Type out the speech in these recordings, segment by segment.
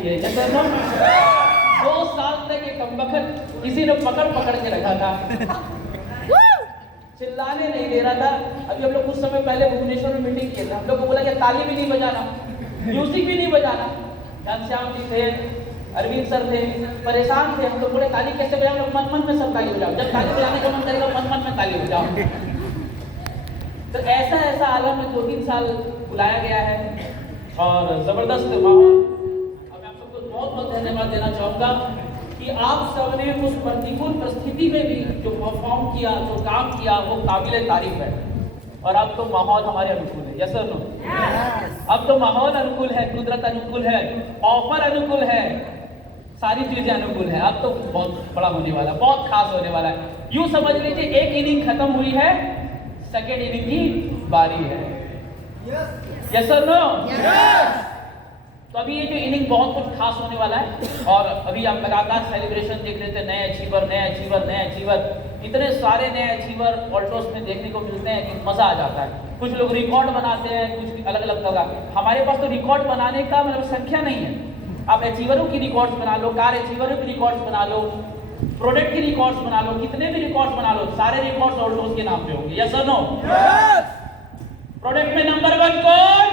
ली है। जैसे 2 साल तक ये कमबख्त किसी ने पकड़ के रखा था, चिल्लाने नहीं दे रहा था। अभी हम लोग कुछ समय पहले भुवनेश्वर में मीटिंग किए थे, हम लोग को बोला कि ताली भी नहीं बजाना, म्यूजिक भी नहीं बजाना। घनश्याम जी थे, अरविंद सर थे, परेशान थे। हम लोग बोले ताली कैसे बजाओ? लोग मन मन में सब ताली बजाओ, जब ताली बजाने का मन करेगा मन मन में ताली बजाओ। तो ऐसा आलम में 2-3 साल बुलाया गया है और जबरदस्त माहौल। अब मैं आप सबको बहुत बहुत धन्यवाद देना चाहूँगा कि आप सबने उस प्रतिकूल परिस्थिति में भी जो परफॉर्म किया, जो काम किया, वो काबिल तारीफ है। और अब तो माहौल हमारे अनुकूल है। यस और नो? अब तो माहौल अनुकूल है, कुदरत अनुकूल है, ऑफर अनुकूल है, सारी चीजें अनुकूल है। अब तो बहुत बड़ा होने वाला, बहुत खास होने वाला है। यूं समझ लीजिए एक इनिंग खत्म हुई है, सेकेंड इनिंग की बारी है। यस और नो? तो अभी ये जो इनिंग बहुत कुछ खास होने वाला है। और अभी आप लगातार सेलिब्रेशन देख रहे थे, नए अचीवर, नए अचीवर, नए अचीवर, इतने सारे नए अचीवर ऑल्टोस में देखने को मिलते हैं कि मजा आ जाता है। कुछ लोग रिकॉर्ड बनाते हैं, कुछ अलग अलग तरह। हमारे पास तो रिकॉर्ड बनाने का मतलब संख्या नहीं है। आप अचीवरों की रिकॉर्ड्स बना लो, कार अचीवरों की रिकॉर्ड्स बना लो, प्रोडक्ट की रिकॉर्ड्स बना लो, कितने भी रिकॉर्ड्स बना लो, सारे रिकॉर्ड्स ऑल्टोस के नाम पे होंगे। यस और नो? प्रोडक्ट में नंबर 1 कौन?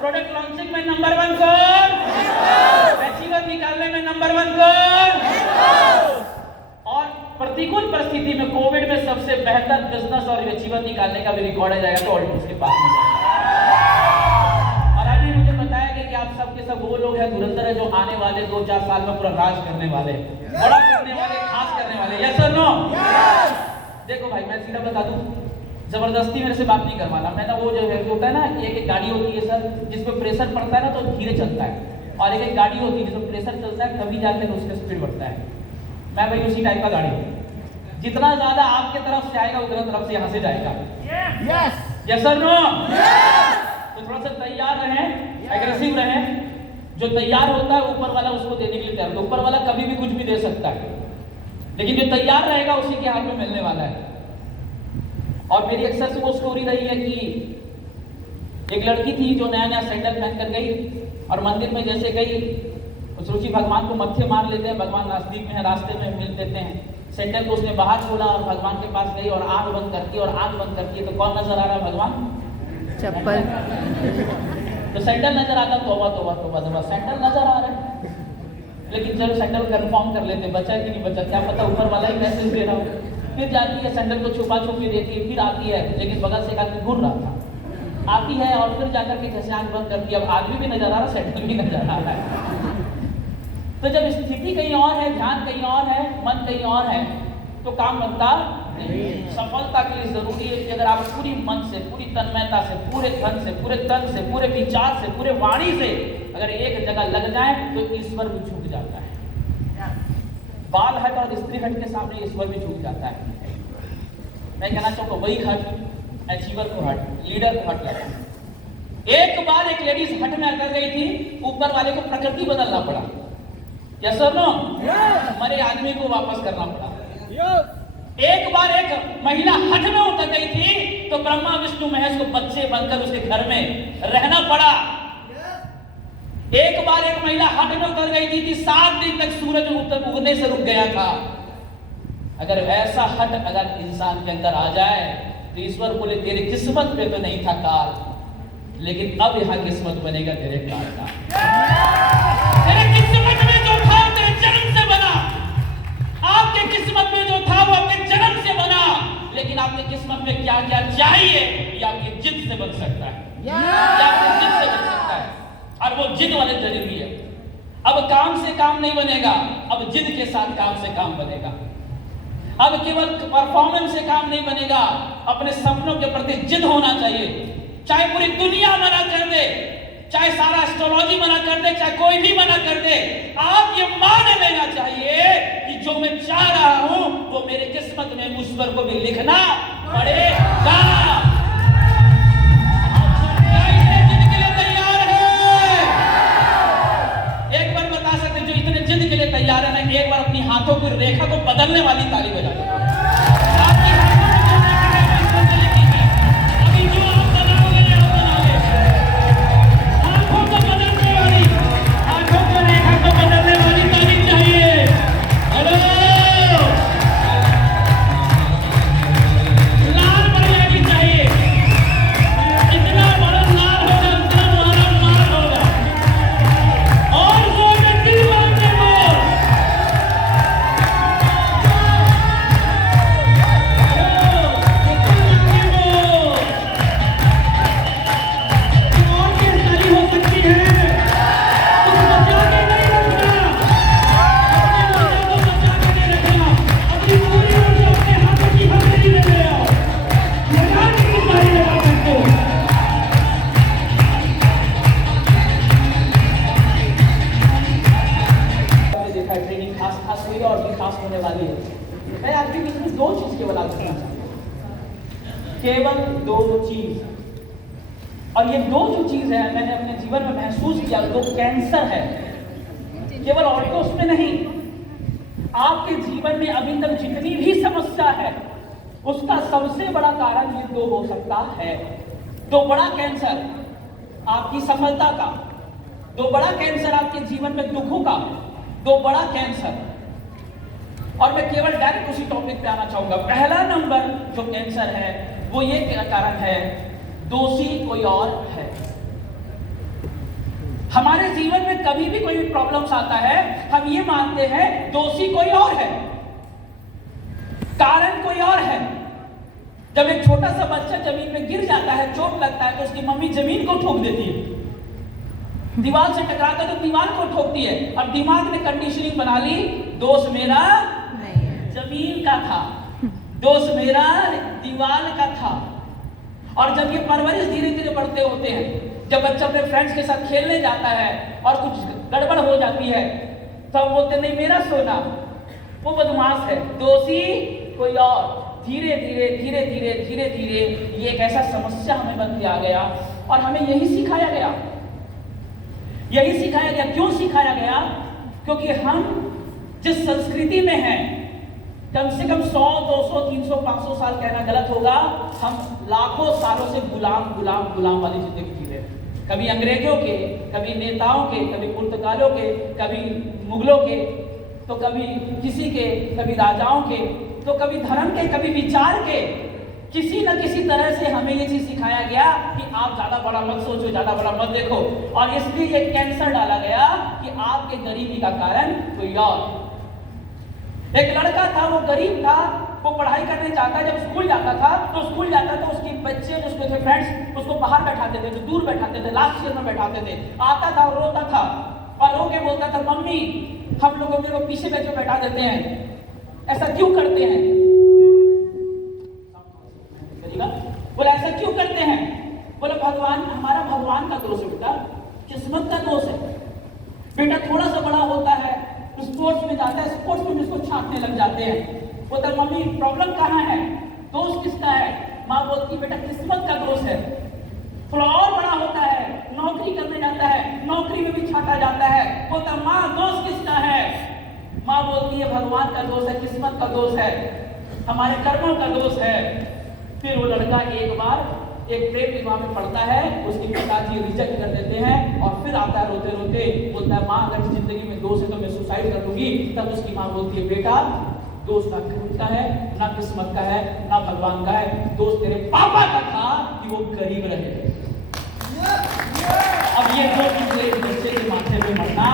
प्रोडक्ट लॉन्चिंग में नंबर 1 कौन? अचीवर निकालने में नंबर 1 कौन? और प्रतिकूल परिस्थिति में, कोविड में सबसे बेहतर बिजनेस और अचीवर निकालने का भी रिकॉर्ड आ जाएगा तो ऑल्टोस के पास में। और अभी मुझे बताया गया कि आप सब के सब वो लोग हैं, धुरंधर है, जो आने वाले 2-4 साल में पूरा राज करने वाले, बड़ा करने वाले, खास करने वाले। यस और नो? देखो भाई, मैं सीधा बता दूं, जबरदस्ती मेरे से बात नहीं करवाना। मैं ना वो जो है होता है ना, एक गाड़ी होती है सर जिसपे प्रेशर पड़ता है ना तो धीरे चलता है, और एक गाड़ी होती है जिसमें प्रेशर चलता है तभी जाकर उसका स्पीड बढ़ता है। मैं भाई उसी टाइप का गाड़ी हूँ। जितना ज्यादा आपके तरफ से आएगा उतना तरफ से यहाँ से जाएगा। यस और नो? तो थोड़ा सा तैयार रहें, एग्रेसिव रहें। जो तैयार होता है ऊपर वाला उसको देने के लिए तैयार, तो ऊपर वाला कभी भी कुछ भी दे सकता है, लेकिन जो तैयार रहेगा उसी के हाथ में मिलने वाला है। और मेरी अक्सर से वो स्टोरी रही है कि एक लड़की थी जो नया नया सैंडल पहन कर गई और मंदिर में जैसे गई, रुचि भगवान को मत्थे मार लेते हैं, भगवान नजदीक में है, रास्ते में मिल देते हैं। सैंडल को उसने बाहर छोड़ा और भगवान के पास गई और आंख बंद करके तो कौन नजर आ रहा है? भगवान, चप्पल। तो सैंडल नजर आता, तौबा तौबा तौबा तौबा, सैंडल नजर आ रहा है। लेकिन चलो सैंडल कंफर्म कर लेते, बचा कि नहीं बचा, क्या पता ऊपर वाला ही मैसेज दे रहा हो। फिर जाती है, सैंडल को छुपा छुपी देती है, फिर आती है, लेकिन बगल से एक आदमी घूर रहा था, आती है और फिर जाकर के जैसे आंख बंद करती है। अब आदमी भी नजर आ रहा, सैंडल भी नजर आ रहा है। तो जब स्थिति कहीं और है, ध्यान कहीं और है, मन कहीं और है, तो काम बनता नहीं। सफलता के लिए जरूरी है कि अगर आप पूरी मन से, पूरी तन्मयता से, पूरे धन से, पूरे तन से, पूरे विचार से, पूरे वाणी से अगर एक जगह लग जाए तो ईश्वर भी झुक जाता है। बाल हट और स्त्री हट के सामने ईश्वर भी झुक जाता है। मैं कहना चाहूँगा वही हट, अचीवर को हट, लीडर को हट लगा। एक बार एक लेडीज हट में अगर गई थी, ऊपर वाले को प्रकृति बदलना पड़ा। यस और नो? मरे आदमी को वापस करना पड़ा। एक बार एक महिला हट में उतर गई थी तो ब्रह्मा विष्णु महेश को बच्चे बनकर उसके घर में रहना पड़ा। एक बार एक महिला हट में उतर गई थी, 7 दिन तक सूरज उगने से रुक गया था। अगर ऐसा हट अगर इंसान के अंदर आ जाए तो ईश्वर बोले तेरी किस्मत में तो नहीं था काल, लेकिन अब यहाँ किस्मत बनेगा तेरे काल का। तेरे किस्मत में जो था तेरे जन्म से बना, आपके किस्मत में जो था वो आपके जन्म से बना, लेकिन आपके किस्मत में क्या क्या चाहिए ये आपकी जिद से बन सकता है, आपकी जिद से बन सकता है। और वो जिद वाले जरूरी है। अब काम से काम नहीं बनेगा, अब जिद के साथ काम से काम बनेगा। अब केवल परफॉर्मेंस से काम नहीं बनेगा, अपने सपनों के प्रति जिद होना चाहिए। चाहे पूरी दुनिया मना कर दे, चाहे सारा एस्ट्रोलॉजी मना कर दे, चाहे कोई भी मना कर दे, आप ये मान लेना चाहिए कि जो मैं चाह रहा हूं वो मेरे किस्मत में ईश्वर को भी लिखना पड़ेगा। एक बार बता सकते जो इतने जिद के लिए तैयार है ना, एक बार अपनी हाथों की रेखा को बदलने वाली ताली बजा दो। अभी जो आप बनाओगे, हाथों को बदलने वाली चीज है। और ये दो जो चीज है मैंने अपने जीवन में महसूस किया, दो कैंसर है, केवल औरतों में नहीं, आपके जीवन में अभी तक जितनी भी समस्या है उसका सबसे बड़ा कारण ये दो हो सकता है। दो बड़ा कैंसर आपकी सफलता का, दो बड़ा कैंसर आपके जीवन में दुखों का, दो बड़ा कैंसर। और मैं केवल डायरेक्ट उसी टॉपिक पे आना चाहूंगा। पहला नंबर जो कैंसर है वो ये कारण है, दोषी कोई और है। हमारे जीवन में कभी भी कोई भी प्रॉब्लम्स आता है, हम ये मानते हैं दोषी कोई और है, कारण कोई और है। जब एक छोटा सा बच्चा जमीन में गिर जाता है, चोट लगता है, तो उसकी मम्मी जमीन को ठोक देती है, दीवार से टकराता है तो दीवार को ठोकती है, और दिमाग ने कंडीशनिंग बना ली, दोष मेरा जमीन का था, दोष मेरा दीवार का था। और जब ये परवरिश धीरे धीरे बढ़ते होते हैं, जब बच्चा अपने फ्रेंड्स के साथ खेलने जाता है और कुछ गड़बड़ हो जाती है, तो हम बोलते नहीं मेरा सोना, वो बदमाश है, दोषी कोई और। धीरे धीरे धीरे धीरे धीरे धीरे ये एक ऐसा समस्या हमें बन के आ गया, और हमें यही सिखाया गया, यही सिखाया गया। क्यों सिखाया गया? क्योंकि हम जिस संस्कृति में हैं, कम से कम 100, 200, 300, 500 साल कहना गलत होगा, हम लाखों सालों से गुलाम गुलाम गुलाम वाली जिंदगी जी रहे। कभी अंग्रेजों के, कभी नेताओं के, कभी पुर्तगालों के, कभी मुगलों के, तो कभी किसी के, कभी राजाओं के, तो कभी धर्म के, कभी विचार के। किसी न किसी तरह से हमें ये चीज सिखाया गया कि आप ज्यादा बड़ा मत सोचो, ज्यादा बड़ा मत देखो, और इसलिए ये कैंसर डाला गया कि आपके गरीबी का कारण कोई और। एक लड़का था, वो गरीब था, वो पढ़ाई करने जाता, जब स्कूल जाता था तो स्कूल जाता तो उसके बच्चे, उसके थे फ्रेंड्स, उसको बाहर बैठाते थे, तो दूर बैठाते थे, लास्ट ईयर में बैठाते थे। आता था और रोता था, और रो के बोलता था, मम्मी हम लोग अपने को पीछे बैठे बैठा देते हैं, ऐसा क्यों करते हैं? बोला ऐसा क्यों करते हैं? बोला भगवान, हमारा भगवान का दोष है बेटा, किस्मत का दोष है। बेटा थोड़ा सा बड़ा होता है, स्पोर्ट्स में जाता है, स्पोर्ट्स में इसको छापने लग जाते हैं। बोलता मम्मी प्रॉब्लम कहाँ है, दोष किसका है? माँ बोलती बेटा किस्मत का दोष है। थोड़ा और बड़ा होता है, नौकरी करने जाता है, नौकरी में भी छाटा जाता है, बोलता माँ दोष किसका है? माँ बोलती है भगवान का दोष है, किस्मत का दोष है, हमारे कर्मों का दोष है। फिर वो लड़का एक बार एक प्रेम विवाह में पड़ता है, उसके पिताजी रिजेक्ट कर देते हैं, और फिर आता है रोते रोते, बोलता है माँ अगर जिंदगी में दोष है तो मैं सुसाइड कर लूंगी। तब उसकी माँ बोलती है बेटा दोष ना खुद का है, ना किस्मत का है, ना भगवान का है, दोष तेरे पापा का था कि वो गरीब रहे। अब ये दो चीजें बच्चे के माथे पे मरना,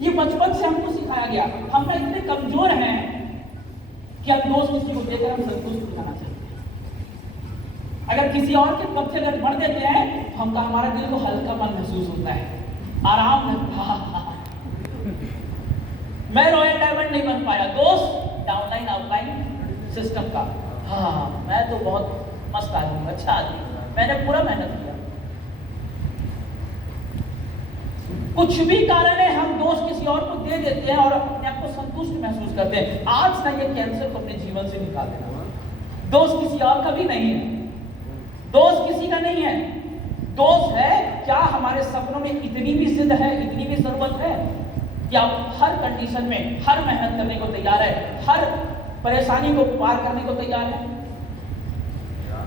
ये बचपन से हमको सिखाया गया। हम इतने कमजोर हैं कि हम दोस्त किसी को देकर हम संतुष्ट दिखाना चाहते हैं। अगर किसी और के पक्ष अगर बढ़ देते हैं तो हमका हमारा दिल को हल्का मन महसूस होता है, आराम लगता। मैं रॉयल डायमंड नहीं बन पाया, दोस्त डाउनलाइन आउटलाइन सिस्टम का, हाँ मैं तो बहुत मस्त आदमी, अच्छा आदमी, मैंने पूरा मेहनत किया। कुछ भी कारण है हम दोस्त किसी और को दे देते हैं और अपने आप को संतुष्ट महसूस करते हैं। आज ना ये कैंसर को अपने जीवन से निकाल देना। दोस्त किसी और का भी नहीं है, दोस्त किसी का नहीं है। दोस्त है क्या हमारे सपनों में इतनी भी जिद है, इतनी भी जरूरत है कि आप हर कंडीशन में हर मेहनत करने को तैयार है, हर परेशानी को पार करने को तैयार है।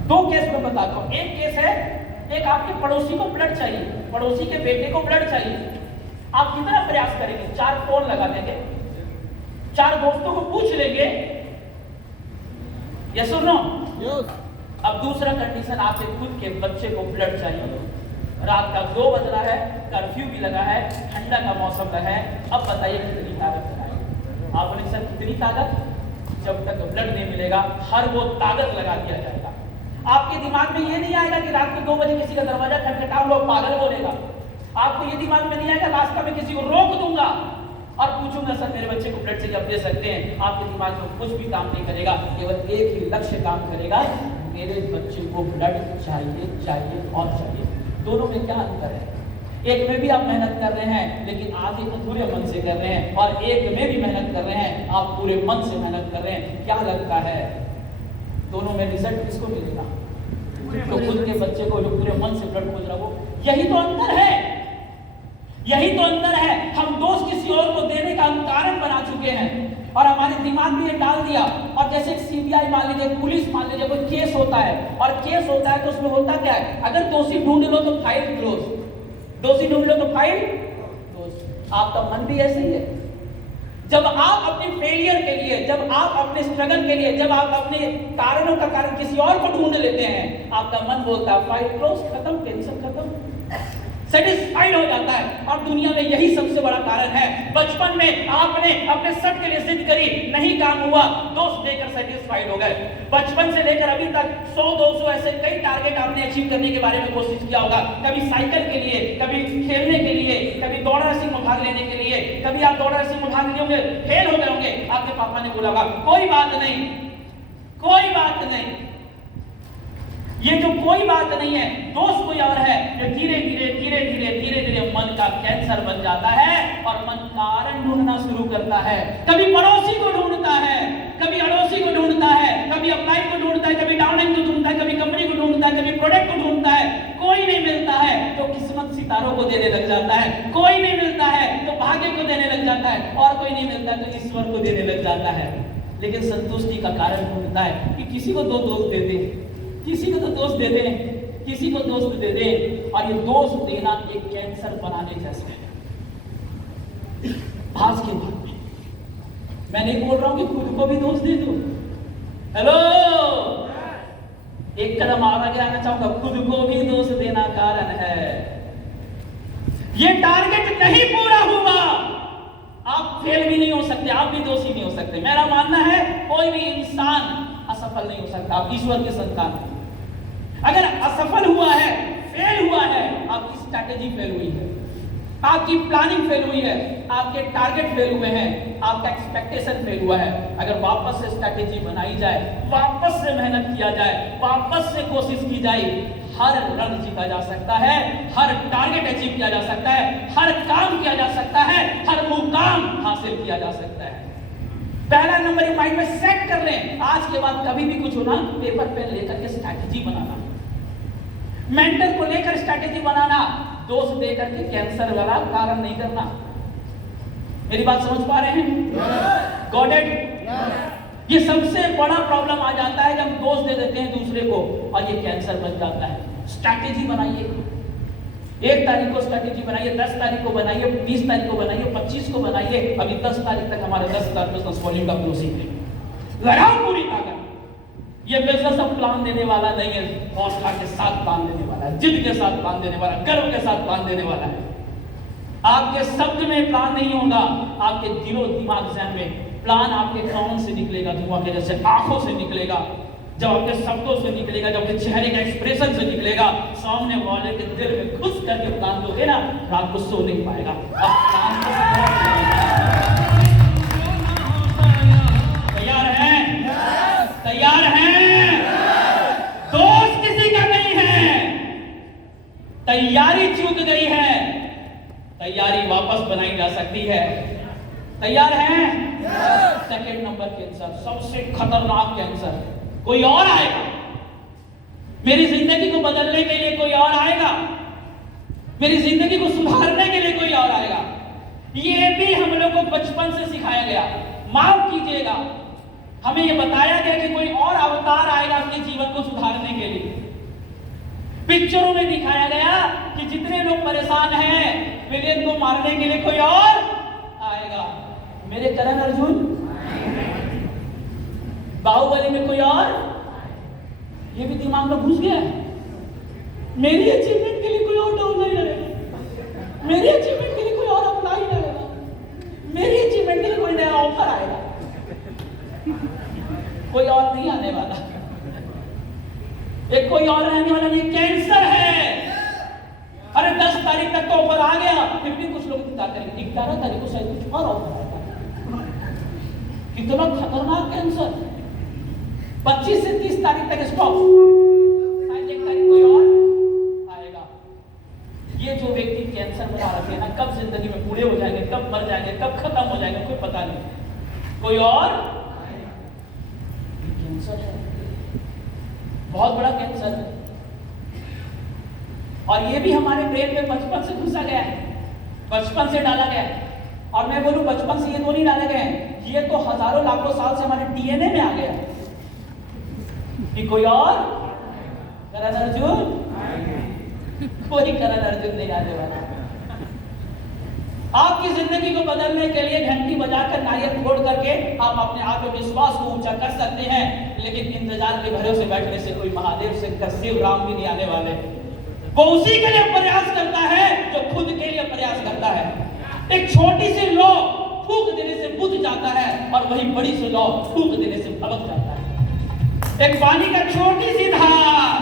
दो केस में बताता हूं। एक केस है, एक आपके पड़ोसी को ब्लड चाहिए, पड़ोसी के बेटे को ब्लड चाहिए। आप कितना प्रयास करेंगे? 4 फोन लगा देंगे, 4 दोस्तों को पूछ लेंगे, यस और नो? अब दूसरा कंडीशन, आपके खुद के बच्चे को ब्लड चाहिए, रात का 2 बज रहा है, कर्फ्यू भी लगा है, ठंडा का मौसम है। अब बताइए कितनी ताकत लगाएंगे? आपने सर कितनी ताकत? जब तक ब्लड नहीं मिलेगा हर वो ताकत लगा दिया जाएगा। आपके दिमाग में ये नहीं आएगा कि रात को 2 बजे किसी का दरवाजा खटखटाऊं लोग पागल बोलेगा। आपको ये दिमाग में नहीं आएगा रास्ता में किसी को रोक दूंगा और पूछूंगा सर मेरे बच्चे को ब्लड चाहिए, आप दे सकते हैं? आपके दिमाग में कुछ भी काम नहीं करेगा, केवल एक ही लक्ष्य काम करेगा, मेरे बच्चे को ब्लड चाहिए चाहिए और चाहिए। दोनों में क्या अंतर है? एक में भी आप मेहनत कर रहे हैं लेकिन आधे अधूरे मन से कर रहे हैं, और एक में भी मेहनत कर रहे हैं, आप पूरे मन से मेहनत कर रहे हैं। क्या लगता है दोनों में रिजल्ट किसको मिलेगा? तो खुद के बच्चे को जो पूरे मन से ब्लड खोज रहा वो, यही तो अंतर है, यही तो अंतर है। हम दोष किसी और को देने का हम कारण बना चुके हैं और हमारे दिमाग में ये डाल दिया। और जैसे सीबीआई मान लीजिए, पुलिस मान लीजिए, कोई केस होता है और केस होता है तो उसमें होता क्या है, अगर दोषी ढूंढ लो तो फाइल क्लोज, दोषी ढूंढ लो तो फाइल क्लोज। आपका मन भी ऐसे ही है। जब आप अपने फेलियर के लिए, जब आप अपने स्ट्रगल के लिए, जब आप अपने कारणों का कारण किसी और को ढूंढ लेते हैं, आपका मन बोलता है फाइल क्लोज, खत्म, टेंशन खत्म, सेटिस्फाइड हो जाता है। और दुनिया में यही सबसे बड़ा कारण है। बचपन में आपने अपने सब के लिए जिद करी, नहीं काम हुआ, दोस्त देकर सेटिस्फाइड हो गए। बचपन से लेकर अभी तक 100-200 ऐसे कई टारगेट आपने अचीव करने के बारे में कोशिश किया होगा। कभी साइकिल के लिए, कभी खेलने के लिए, कभी दौड़ रेसिंग में भाग लेने के लिए, कभी आप दौड़ रेसिंग में भाग लिए होंगे, फेल हो गए होंगे, आपके पापा ने बोला होगा कोई बात नहीं, कोई बात नहीं। ये जो कोई बात नहीं है, दोस्त कोई और है, जो धीरे धीरे मन का कैंसर बन जाता है और मन कारण ढूंढना शुरू करता है। कभी पड़ोसी को ढूंढता है, कभी अड़ोसी को ढूंढता है, कभी अपलाइन को ढूंढता है, कभी डाउनलाइन को ढूंढता है, कभी कंपनी को ढूंढता है, कभी प्रोडक्ट को ढूंढता है। कोई नहीं मिलता है तो किस्मत सितारों को देने लग जाता है, कोई नहीं मिलता है तो भाग्य को देने लग जाता है, और कोई नहीं मिलता है तो ईश्वर को देने लग जाता है। लेकिन संतुष्टि का कारण ढूंढता है कि किसी को 2 दोस्त दे दे, किसी को तो दोस्त दे दे, किसी को दोस्त दे दे। और ये दोस्त देना एक कैंसर बनाने जैसा है। आज के बाद में मैं नहीं बोल रहा हूं कि खुद को भी दोस्त दे दो। हेलो, एक कदम और आगे आना चाहूंगा, खुद को भी दोस्त देना कारण है। ये टारगेट नहीं पूरा हुआ, आप फेल भी नहीं हो सकते, आप भी दोषी नहीं हो सकते। मेरा मानना है कोई भी इंसान असफल नहीं हो सकता। आप ईश्वर के संतान हैं। अगर असफल हुआ है, फेल हुआ है, आपकी स्ट्रैटेजी फेल हुई है, आपकी प्लानिंग फेल हुई है, आपके टारगेट फेल हुए हैं, आपका एक्सपेक्टेशन फेल हुआ है। अगर वापस से स्ट्रैटेजी बनाई जाए, वापस से मेहनत किया जाए, वापस से कोशिश की जाए, हर रन जीता जा सकता है, हर टारगेट अचीव किया जा सकता है, हर काम किया जा सकता है, हर मुकाम हासिल किया जा सकता है। पहला नंबर माइंड में सेट कर लें। आज के बाद कभी भी कुछ होना, पेपर पेन लेकर के स्ट्रैटेजी बनाना, मेंटर को लेकर स्ट्रैटेजी बनाना, दोस्त देकर के कैंसर वाला कारण नहीं करना। मेरी बात समझ पा रहे हैं? Got it? ये सबसे बड़ा प्रॉब्लम आ जाता है जब दोस्त दे देते हैं दूसरे को और ये कैंसर बन जाता है। स्ट्रैटेजी बनाइए, 1 तारीख को स्ट्रैटेजी बनाइए, 10 तारीख को बनाइए, 20 तारीख को बनाइए, 25 को बनाइए। अभी 10 तारीख तक हमारे 10,000 बिजनेस वॉल्यूम का क्लोजिंग है। लगाओ पूरी ताकत। ये बिजनेस अब प्लान देने वाला नहीं है, हौसला के साथ प्लान देने वाला है, जिद के साथ प्लान देने वाला है, गर्व के साथ प्लान देने वाला है। आपके शब्द में प्लान नहीं होगा, आपके दिलो दिमाग जहन में प्लान आपके कान से निकलेगा, धुआं के जैसे आंखों से निकलेगा, जब आपके शब्दों से निकलेगा, जब आपके चेहरे का एक्सप्रेशन से निकलेगा, सामने वाले के दिल में घुस करके प्लान दोगे ना, रात को सो नहीं पाएगा। तैयार हैं? तैयार हैं? दोस्त किसी का नहीं है, तैयारी चूक गई है, तैयारी वापस बनाई जा सकती है। तैयार हैं? सेकंड नंबर कैंसर, सबसे खतरनाक कैंसर, कोई और आएगा, मेरी जिंदगी को बदलने के लिए कोई और आएगा, मेरी जिंदगी को सुधारने के लिए कोई और आएगा। ये भी हम लोग को बचपन से सिखाया गया। माफ कीजिएगा, हमें ये बताया गया कि कोई और अवतार आएगा आपके जीवन को सुधारने के लिए। पिक्चरों में दिखाया गया कि जितने लोग परेशान हैं, विलेन को मारने के लिए कोई और आएगा। मेरे करण अर्जुन, बाहुबली में कोई और, ये भी दिमाग में घुस गया है। मेरी अचीवमेंट के लिए कोई और डाउन नहीं रहेगा, मेरी अचीवमेंट के लिए कोई और अप्लाई रहेगा, मेरी अचीवमेंट के लिए कोई नया ऑफर आएगा, कोई और नहीं आने वाला। एक कोई और रहने वाला नहीं, कैंसर है। अरे 10 तारीख तक तो ऑफर आ गया, फिर भी कुछ लोग इंतजार करेंगे, 11 तारीख को शायद कुछ और ऑफर आएगा। कितना खतरनाक कैंसर। 25 से 30 तारीख तक स्टॉप, शायद 1 तारीख कोई और आएगा। ये जो व्यक्ति कैंसर बना रखे हैं ना, कब जिंदगी में बूढ़े हो जाएंगे, कब मर जाएंगे, कब खत्म हो जाएंगे, कोई पता नहीं। कोई और कैंसर है, बहुत बड़ा कैंसर है। और ये भी हमारे ब्रेन में बचपन से घुसा गया है, बचपन से डाला गया है। और मैं बोलूं बचपन से ये तो नहीं डाले गए हैं, ये तो हजारों लाखों साल से हमारे डीएनए में आ गया है कि कोई और करण अर्जुन, कोई करण अर्जुन नहीं आने वाला। आपकी जिंदगी को बदलने के लिए घंटी बजाकर नारियल फोड़ करके आप अपने आत्मविश्वास को ऊंचा कर सकते हैं, लेकिन इंतजार के भरोसे बैठने से कोई महादेव शंकर शिव राम भी नहीं आने वाले। वो उसी के लिए प्रयास करता है जो खुद के लिए प्रयास करता है। एक छोटी सी लौ फूंक देने से बुझ जाता है और वही बड़ी सी लौ फूंक देने से भड़क जाता है। एक पानी का छोटी सी धार,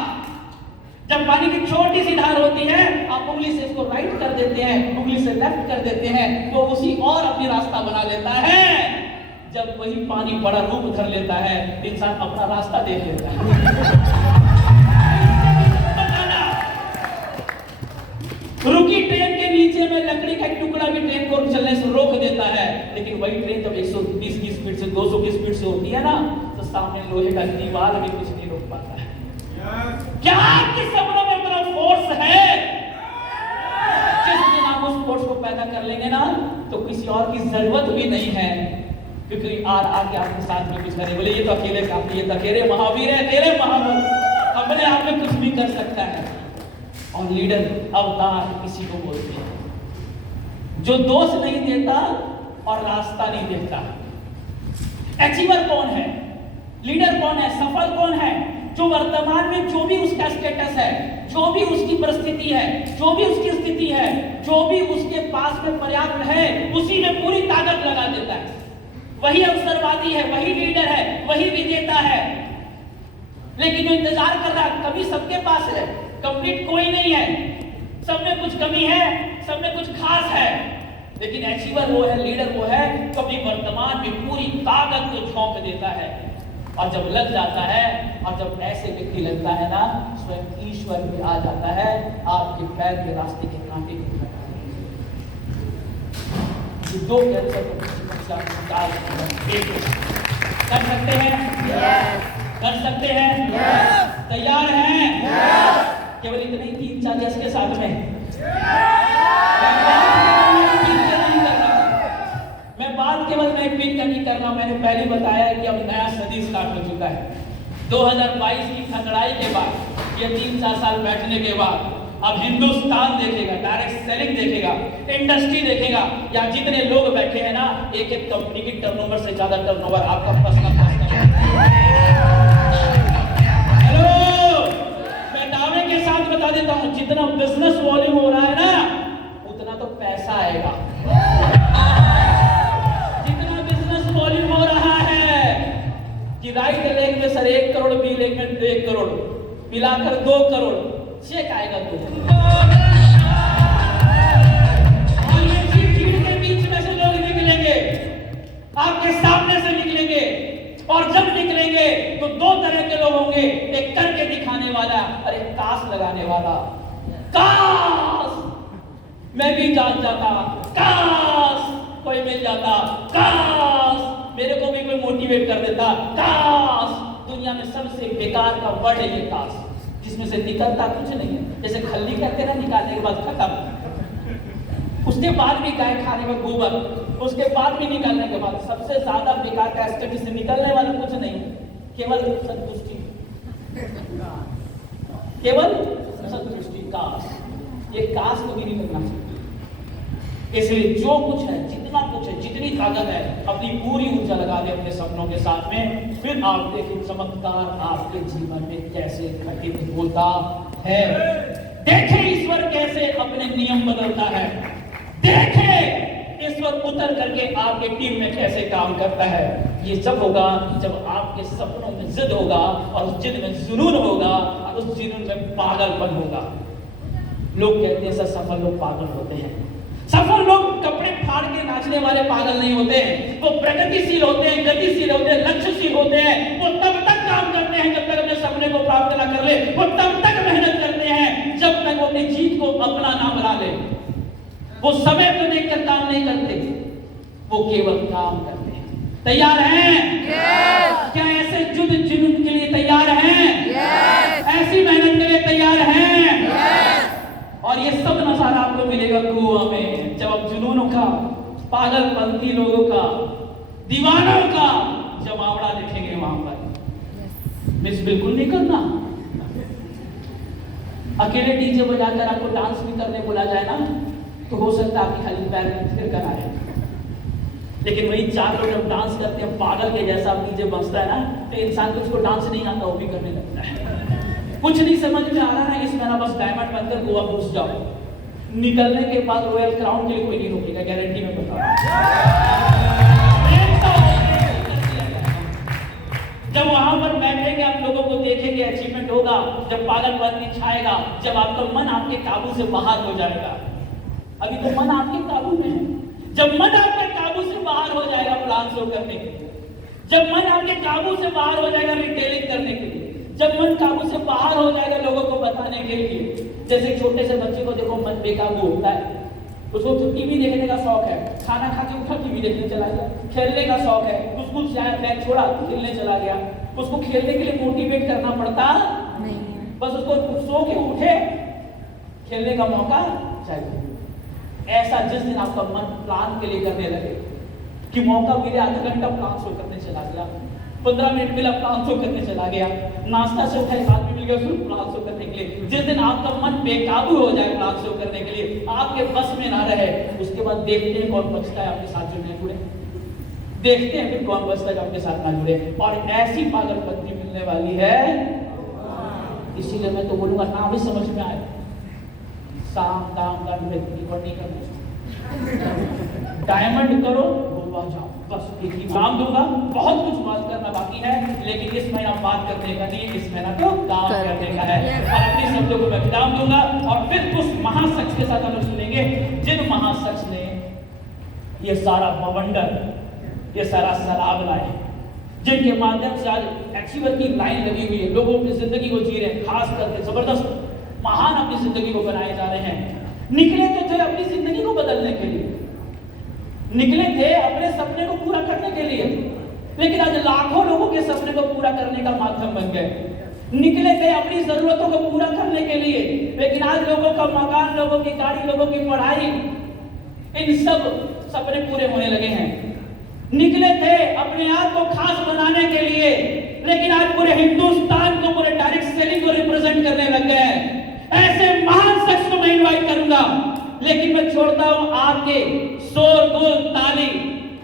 जब पानी की छोटी सी धार होती है, आप उंगली से इसको राइट कर देते हैं, उंगली से लेफ्ट कर देते हैं, वो उसी और अपनी रास्ता बना लेता है। जब वही पानी बड़ा रूप धर लेता है, इंसान अपना रास्ता देख लेता है। रुकी ट्रेन के नीचे में लकड़ी का एक टुकड़ा भी ट्रेन को चलने से रोक देता है, लेकिन वही ट्रेन जब 120 की स्पीड से 200 की स्पीड से होती है ना, तो सामने लोहे का दीवार भी कुछ नहीं रोक पाता है। क्या आपके सपनों में इतना फोर्स है? जिस दिन आप उस फोर्स को पैदा कर लेंगे ना, तो किसी और की जरूरत भी नहीं है, क्योंकि आके आपके साथ में कुछ करे। बोले ये तो अकेले काफी, ये तो अकेले महावीर है, अकेले महावीर अपने आप में कुछ भी कर सकता है। और लीडर अवतार किसी को बोलते हैं जो दोष नहीं देता और रास्ता नहीं देखता। अचीवर कौन है? लीडर कौन है? सफल कौन है? जो वर्तमान में जो भी उसका स्टेटस है, जो भी उसकी परिस्थिति है, जो भी उसकी स्थिति है, जो भी उसके पास में पर्याप्त है, उसी में पूरी ताकत लगा देता है। वही अवसरवादी है, वही लीडर है, वही विजेता है। लेकिन जो इंतजार कर रहा है, कभी सबके पास है, कंप्लीट कोई नहीं है, सब में कुछ कमी है, सब में कुछ खास है। लेकिन अचीवर वो है, लीडर वो है, कभी वर्तमान में पूरी ताकत को झोंक देता है। और जब लग जाता है, और जब ऐसे व्यक्ति लगता है ना, स्वयं ईश्वर भी आ जाता है आपके पैर के रास्ते के कांटे को ये दो कैंसर कर सकते हैं, कर सकते हैं, तैयार हैं? केवल इतने ही 3-4 के साथ में मैं बात केवल मैं पिन नहीं कर रहा। मैंने पहले बताया कि अब नया सदी स्टार्ट हो चुका है। 2022 की खतराई के बाद, ये 3-4 साल बैठने के बाद, अब हिंदुस्तान देखेगा, डायरेक्ट सेलिंग देखेगा, इंडस्ट्री देखेगा। या जितने लोग बैठे हैं ना, एक कंपनी की टर्नओवर से ज्यादा टर्नओवर आपका पर्सनल के साथ बता देता हूं, जितना बिजनेस वॉल्यूम हो रहा है ना, उतना तो पैसा आएगा। जितना बिजनेस वॉल्यूम हो रहा है कि राइट लेग में सर 1 करोड़, बी लेग में 1 करोड़, मिलाकर 2 करोड़ चेक आएगा। और ये भीड़ के बीच में से लोग निकलेंगे, आपके सामने से निकलेंगे, और जब निकलेंगे तो 2 तरह के लोग होंगे, एक करके दिखाने वाला और एक काश लगाने वाला। काश मैं भी जान जाता, काश कोई मिल जाता, काश मेरे को भी कोई मोटिवेट कर देता, काश। दुनिया में सबसे बेकार का वर्ड है ये काश, जिसमें से निकलता कुछ नहीं है। जैसे खल्ली कहते ना, निकालने के बाद खत्म, उसके बाद भी गाय खाने में गोबर, उसके बाद भी निकालने के बाद सबसे ज्यादा बेकार का एस्टेट से निकलने वाला कुछ नहीं, केवल संतुष्टि, केवल संतुष्टि। काश, ये काश को भी नहीं करना चाहिए। इसलिए जो कुछ है, जितना कुछ है, जितनी ताकत है, अपनी पूरी ऊर्जा लगा दे अपने सपनों के साथ में। फिर आप देखिए चमत्कार आपके जीवन में कैसे घटित होता है। देखें ईश्वर कैसे अपने नियम बदलता है। देखें ईश्वर उतर करके आपके टीम में कैसे काम करता है। ये सब होगा जब आपके सपनों में जिद होगा, और उस जिद में जुनून होगा, और उस जुनून में पागलपन होगा। लोग कहते हैं सर सफल लोग पागल होते हैं। सफल लोग कपड़े फाड़ के नाचने वाले पागल नहीं होते हैं, वो प्रगतिशील होते हैं, गतिशील होते हैं, लक्ष्यशील होते हैं। वो तब तक काम करते हैं जब तक अपने सपने को प्राप्त ना कर ले। वो तब तक मेहनत करते हैं जब तक वो अपनी जीत को अपना ना बना ले। वो समय को देखकर काम नहीं करते, वो केवल काम करते हैं। तैयार हैं? yes! क्या ऐसे जुनून के लिए तैयार हैं? yes! ऐसी मेहनत के लिए तैयार हैं? yes! मिलेगा कुआं में, जब आप जुनूनों का, पागलपंथी लोगों का, दीवानों का जमावड़ा देखेंगे वहां पर। मिस बिल्कुल नहीं करना। अकेले डीजे बजाकर आपको डांस भी करने बोला जाए ना, तो हो सकता है आपकी खाली पैर में फिर कर आए। लेकिन वही चार लोग जब डांस करते हैं पागल के जैसा, डीजे बजता है ना, तो इंसान को उसको डांस नहीं आता, वो भी करने लगता है। कुछ नहीं समझ में आ रहा है इस महीना, बस डायमंड बनकर गोवा घुस जाओ। निकलने के बाद रॉयल क्राउन के लिए कोई नहीं रोकेगा, गारंटी में बता रहा हूं। जब वहां पर बैठेंगे, आप लोगों को देखेंगे, अचीवमेंट होगा। जब पागलपंती छाएगा, जब आपका मन आपके काबू से बाहर हो जाएगा। अभी तो मन आपके काबू में है। जब मन आपके काबू से बाहर हो जाएगा प्लान शो करने के लिए, जब मन आपके काबू से बाहर हो जाएगा रिटेलिंग करने के लिए, जब मन काबू से बाहर हो जाएगा लोगों को बताने के लिए। जैसे छोटे से बच्चे को देखो, मन बेकाबू होता है, उसको तो टीवी देखने का शौक है, खाना खा के उठा टीवी देखने चला गया। खेलने का शौक है, स्कूल से आया बैग छोड़ा खेलने चला गया। उसको खेलने के लिए मोटिवेट करना पड़ता नहीं, बस उसको सो के उठे, खेलने का मौका चाहिए। ऐसा जिस दिन आपका मन प्लान के लिए करने लगे कि मौका मिले, आधा घंटा प्लान शो करने चला गया, 15 मिनट मिला प्लान शो करने चला गया, नाश्ता से उठा एक आदमी मिल गया फिर प्लान शो करने के लिए। जिस दिन आपका मन बेकाबू हो जाए प्लान शो करने के लिए, आपके बस में ना रहे, उसके बाद देखते हैं कौन बचता है आपके साथ जो नहीं जुड़े, देखते हैं फिर कौन बचता है जो आपके साथ ना जुड़े। और ऐसी पागलपंती मिलने वाली है। इसीलिए मैं तो बोलूंगा नाम ही समझ में आए, साम दाम दंड नहीं करना, डायमंड करो गोवा जाओ, बस एक ही नाम दूंगा। बहुत कुछ बात करना बाकी है, लेकिन इस महीना बात करने का नहीं, इस महीना तो काम करने का है। और अपने शब्दों को मैं विराम दूंगा और फिर उस महाशख्स के साथ हम सुनेंगे जिन महाशख्स ने ये सारा बवंडर, ये सारा सलाब लाए, जिनके माध्यम से आज एक्सीवर की लाइन लगी हुई है, लोगों की जिंदगी को जी रहे हैं, खास करके जबरदस्त महान अपनी जिंदगी को बनाए जा रहे हैं। निकले तो थे अपनी जिंदगी को बदलने के लिए, निकले थे अपने सपने को पूरा करने के लिए, लेकिन आज लाखों लोगों के सपने को पूरा करने का माध्यम बन गए। निकले थे अपनी जरूरतों को पूरा करने के लिए, लेकिन आज लोगों का मकान, लोगों की गाड़ी, लोगों की पढ़ाई, इन सब सपने पूरे होने लगे हैं। निकले थे अपने आप को खास बनाने के लिए, लेकिन आज पूरे हिंदुस्तान को, पूरे डायरेक्ट सेलिंग को रिप्रेजेंट करने लग गए हैं। ऐसे महान शख्स को मैं इनवाइट करूंगा, लेकिन मैं छोड़ता हूं आपके शोरगुल, ताली